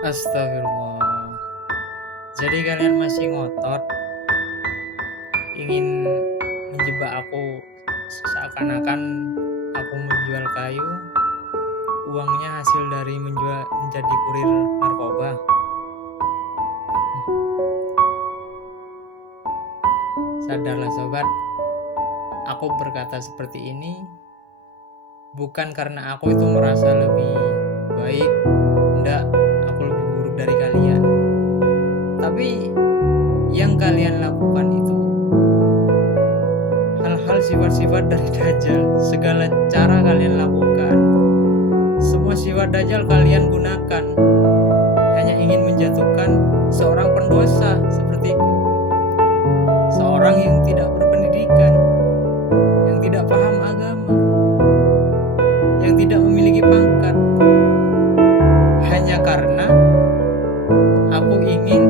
Astagfirullah. Jadi kalian masih ngotot ingin menjebak aku seakan-akan aku menjual kayu, uangnya hasil dari menjadi kurir narkoba. Sadarlah sobat, aku berkata seperti ini bukan karena aku itu merasa lebih baik, enggak, aku lebih buruk dari kalian. Tapi yang kalian lakukan itu hal-hal sifat-sifat dari Dajjal. Segala cara kalian lakukan, semua sifat Dajjal kalian gunakan, hanya ingin menjatuhkan seorang pendosa sepertiku, seorang yang tidak berpendidikan, yang tidak paham agama, yang tidak memiliki pangkat, hanya karena aku ingin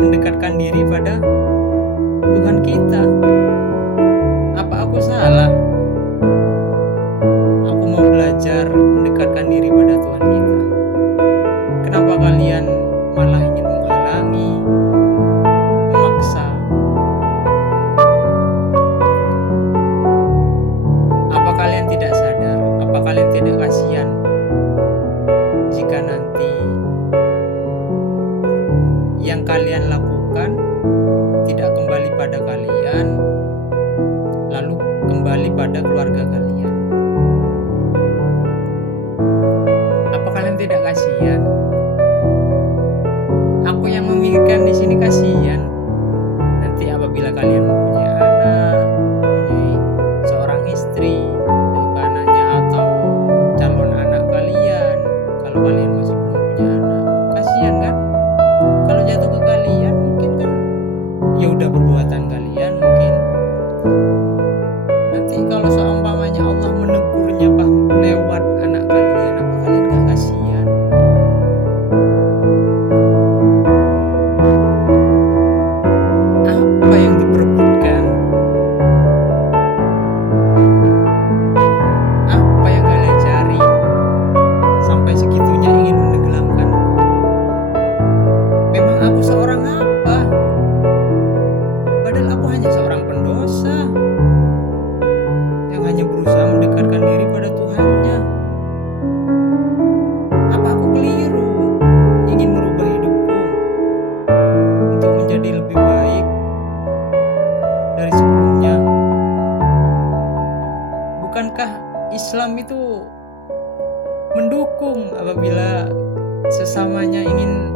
mendekatkan diri pada Tuhan kita. Apa aku salah? Aku mau belajar mendekatkan diri pada Tuhan kita. Kenapa kalian malah ingin menghalangi, memaksa? Apa kalian tidak sadar? Apa kalian tidak kasihan jika nanti yang kalian lakukan tidak kembali pada kalian, lalu kembali pada keluarga kalian? Apa kalian tidak kasihan? Aku yang memikirkan di sini kasihan. Nanti apabila kalian mempunyai anak, mempunyai seorang istri, yaitu anaknya atau calon anak kalian, kalau kalian masih belum punya anak, kasihan kan? Kalau jatuh ke kalian mungkin kan ya udah perbuatan kalian mungkin. Nanti kalau seumpamanya Allah menegurnya lewat anak kalian, apa kalian gak kasihan? Apa yang diperebutkan? Apa yang kalian cari sampai segitunya ingin menenggelamkanku? Memang aku seorang apa? Padahal aku hanya seorang pendosa yang hanya berusaha mendekatkan diri pada Tuhannya. Apa aku keliru ingin merubah hidupku untuk menjadi lebih baik dari sebelumnya? Bukankah Islam itu mendukung apabila sesamanya ingin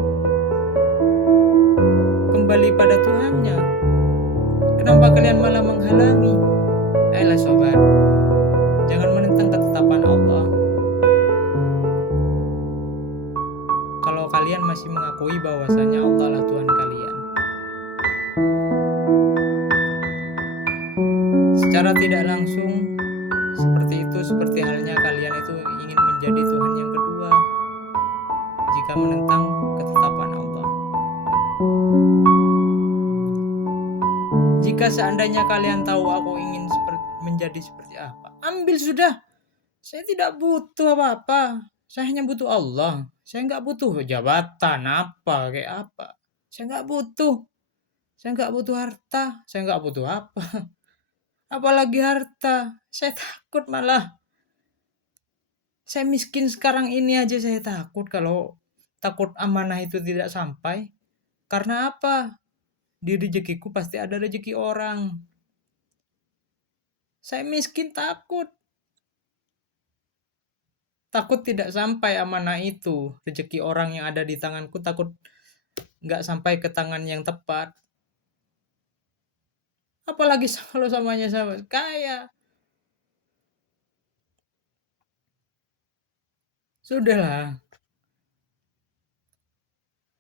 kembali pada Tuhannya? Kenapa kalian malah menghalangi? Ayolah sobat, jangan menentang ketetapan Allah. Kalau kalian masih mengakui bahwasanya Allah lah Tuhan kalian, secara tidak langsung seperti itu, seperti halnya kalian itu ingin menjadi Tuhan yang kedua jika menentang ketetapan Allah. Jika seandainya kalian tahu aku ingin menjadi seperti apa, ambil sudah. Saya tidak butuh apa-apa. Saya hanya butuh Allah. Saya nggak butuh jabatan apa kayak apa. Saya nggak butuh. Saya nggak butuh harta. Saya nggak butuh apa. Apalagi harta. Saya takut malah. Saya miskin sekarang ini aja saya takut kalau takut amanah itu tidak sampai. Karena apa? Di rezekiku pasti ada rezeki orang. Saya miskin takut. Takut tidak sampai amanah itu. Rezeki orang yang ada di tanganku takut nggak sampai ke tangan yang tepat. Apalagi kalau samanya sama kaya. Sudahlah.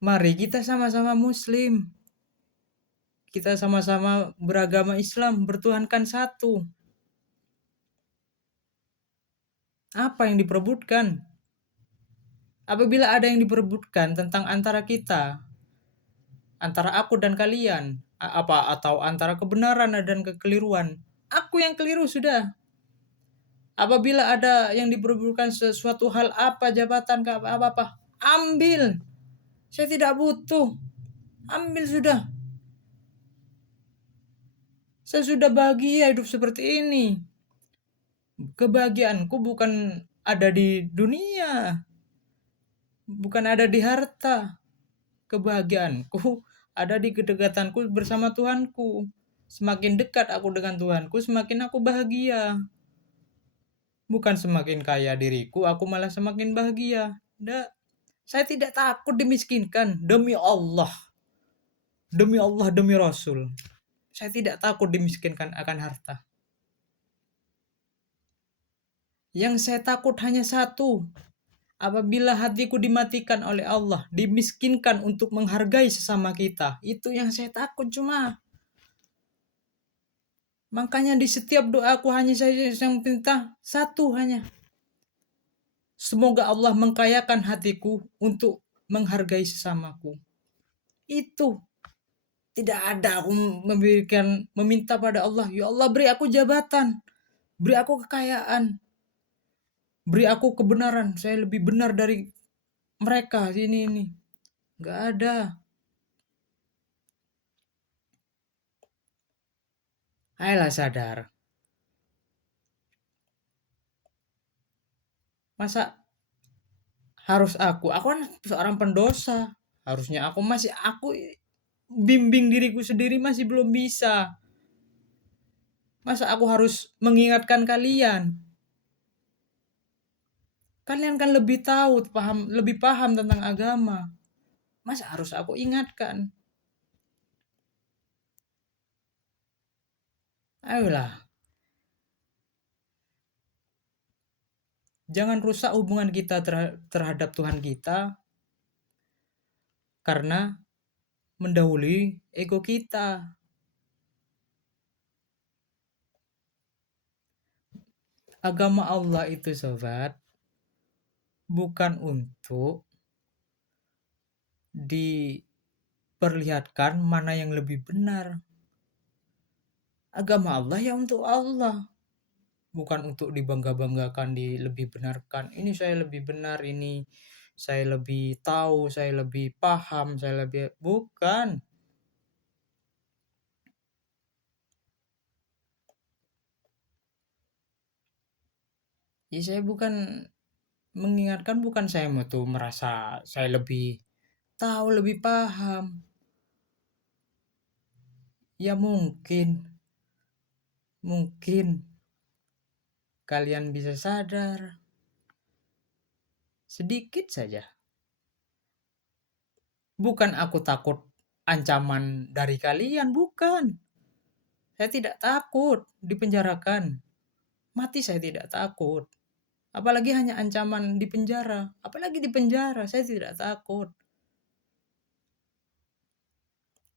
Mari kita sama-sama muslim. Kita sama-sama beragama Islam, bertuhankan satu. Apa yang diperebutkan? Apabila ada yang diperebutkan tentang antara kita, antara aku dan kalian, atau antara kebenaran dan kekeliruan, aku yang keliru sudah. Apabila ada yang diperebutkan sesuatu hal, apa jabatan, apa-apa, ambil. Saya tidak butuh. Ambil sudah. Saya sudah bahagia hidup seperti ini. Kebahagiaanku bukan ada di dunia, bukan ada di harta. Kebahagiaanku ada di kedekatanku bersama Tuhanku. Semakin dekat aku dengan Tuhanku, semakin aku bahagia. Bukan semakin kaya diriku, aku malah semakin bahagia. Nggak. Saya tidak takut dimiskinkan. Demi Allah. Demi Allah, demi Rasul. Saya tidak takut dimiskinkan akan harta. Yang saya takut hanya satu. Apabila hatiku dimatikan oleh Allah, dimiskinkan untuk menghargai sesama kita. Itu yang saya takut cuma. Makanya di setiap doaku hanya saya yang minta satu hanya. Semoga Allah mengkayakan hatiku untuk menghargai sesamaku. Itu. Tidak ada aku meminta pada Allah, ya Allah beri aku jabatan, beri aku kekayaan, beri aku kebenaran, saya lebih benar dari mereka ini. Nggak ada. Ayolah sadar. Masa harus aku kan seorang pendosa. Harusnya aku bimbing diriku sendiri masih belum bisa. Masa aku harus mengingatkan kalian? Kalian kan lebih tahu, lebih paham tentang agama. Masa harus aku ingatkan? Ayolah. Jangan rusak hubungan kita terhadap Tuhan kita karena mendahului ego kita. Agama Allah itu sobat, bukan untuk diperlihatkan mana yang lebih benar. Agama Allah ya untuk Allah. Bukan untuk dibangga-banggakan, lebih benarkan. Ini saya lebih benar, ini saya lebih tahu, saya lebih paham, saya lebih... Bukan. Ya saya bukan mengingatkan, bukan saya mau tuh merasa saya lebih tahu, lebih paham. Ya mungkin kalian bisa sadar sedikit saja. Bukan aku takut ancaman dari kalian, bukan. Saya tidak takut dipenjarakan. Mati saya tidak takut. Apalagi hanya ancaman di penjara. Apalagi di penjara, saya tidak takut.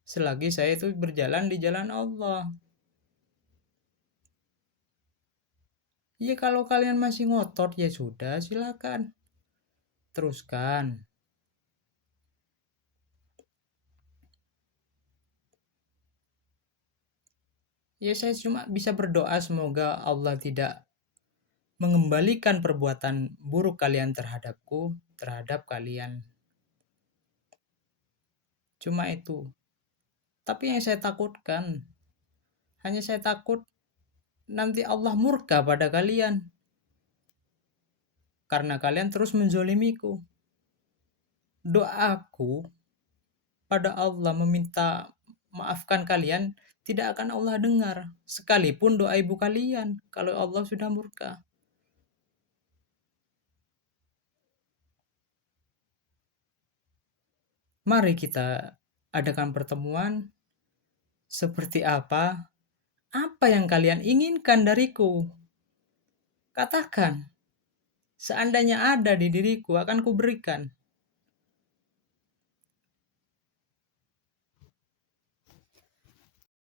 Selagi saya itu berjalan di jalan Allah. Ya kalau kalian masih ngotot ya sudah, silakan. Teruskan. Ya saya cuma bisa berdoa semoga Allah tidak mengembalikan perbuatan buruk kalian terhadapku, terhadap kalian. Cuma itu. Tapi yang saya takutkan, hanya saya takut nanti Allah murka pada kalian. Karena kalian terus menzolimiku. Doaku pada Allah meminta maafkan kalian tidak akan Allah dengar. Sekalipun doa ibu kalian, kalau Allah sudah murka. Mari kita adakan pertemuan. Seperti apa? Apa yang kalian inginkan dariku? Katakan. Seandainya ada di diriku akan kuberikan.